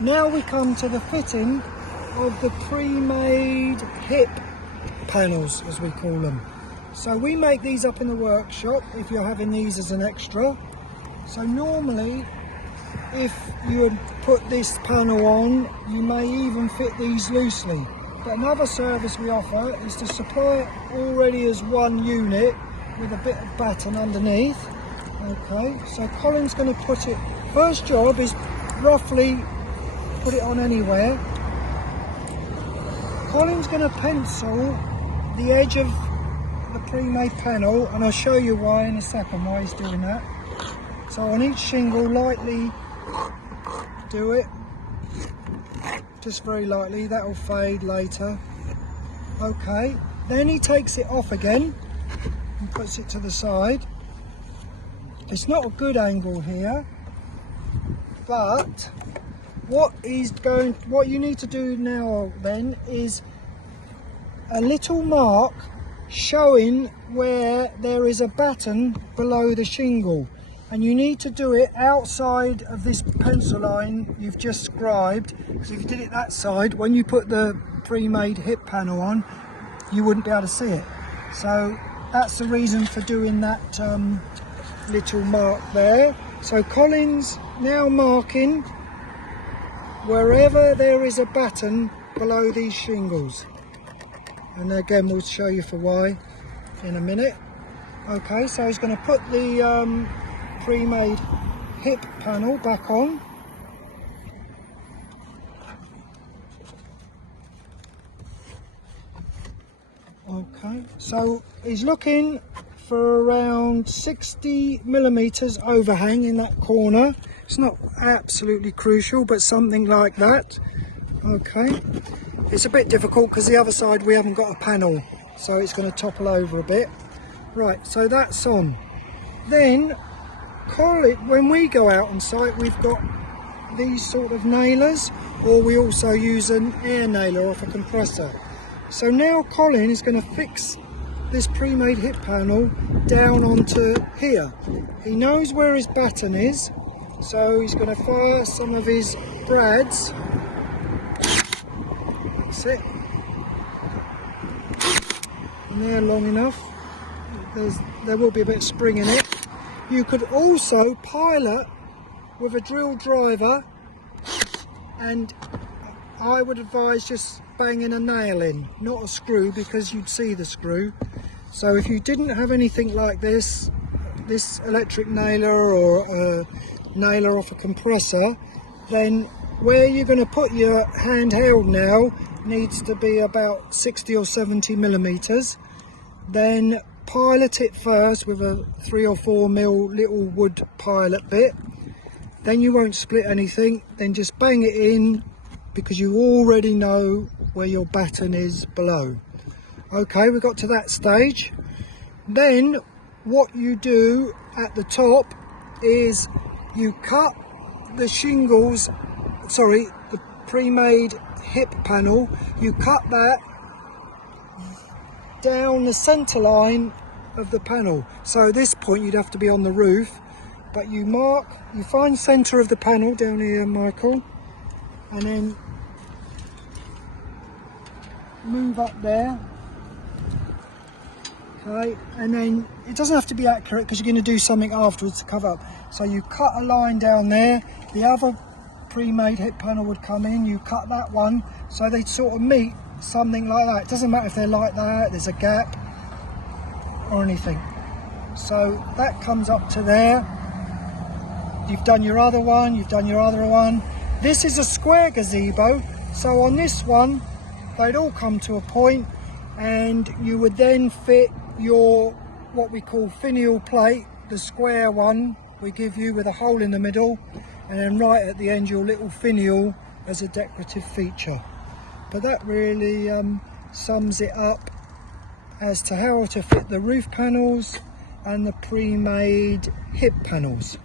now we come to the fitting of the pre-made hip panels, as we call them. So we make these up in the workshop if you're having these as an extra. So normally, if you would put this panel on, you may even fit these loosely. But another service we offer is to supply it already as one unit with a bit of batten underneath. Okay, so Colin's going to put it, first job is roughly put it on anywhere. Colin's going to pencil the edge of the pre-made panel, and I'll show you why in a second, why he's doing that. So on each shingle, lightly do it, just very lightly, that will fade later. Okay, then he takes it off again and puts it to the side. It's not a good angle here, but what you need to do now then is a little mark showing where there is a batten below the shingle, and you need to do it outside of this pencil line you've just scribed, because if you did it that side, when you put the pre-made hip panel on, you wouldn't be able to see it. So that's the reason for doing that little mark there. So Colin's now marking wherever there is a batten below these shingles, and again we'll show you for why in a minute. Okay, so he's going to put the pre-made hip panel back on. Okay, so he's looking for around 60 millimeters overhang in that corner. It's not absolutely crucial, but something like that. Okay, it's a bit difficult because the other side we haven't got a panel, so it's going to topple over a bit. Right, so that's on. Then when we go out on site, we've got these sort of nailers, or we also use an air nailer off a compressor. So now Colin is going to fix this pre-made hip panel down onto here. He knows where his batten is, so he's going to fire some of his brads. That's it. And they're long enough. There will be a bit of spring in it. You could also pilot with a drill driver, and I would advise just banging a nail in, not a screw, because you'd see the screw. So if you didn't have anything like this electric nailer or a nailer off a compressor, then where you're going to put your handheld nail needs to be about 60 or 70 millimeters. Then pilot it first with a 3 or 4 mil little wood pilot bit. Then you won't split anything. Then just bang it in, because you already know where your batten is below. Okay, we got to that stage. Then what you do at the top is you cut the shingles, sorry, the pre-made hip panel, you cut that down the center line of the panel. So at this point you'd have to be on the roof, but you find center of the panel down here, Michael, and then move up there. Okay, and then it doesn't have to be accurate because you're going to do something afterwards to cover up. So you cut a line down there, the other pre-made hip panel would come in, you cut that one, so they sort of meet, something like that. It doesn't matter if they're like that, there's a gap or anything. So that comes up to there. You've done your other one, you've done your other one. This is a square gazebo, so on this one they'd all come to a point, and you would then fit your what we call finial plate, the square one we give you with a hole in the middle, and then right at the end your little finial as a decorative feature. But that really sums it up as to how to fit the roof panels and the pre-made hip panels.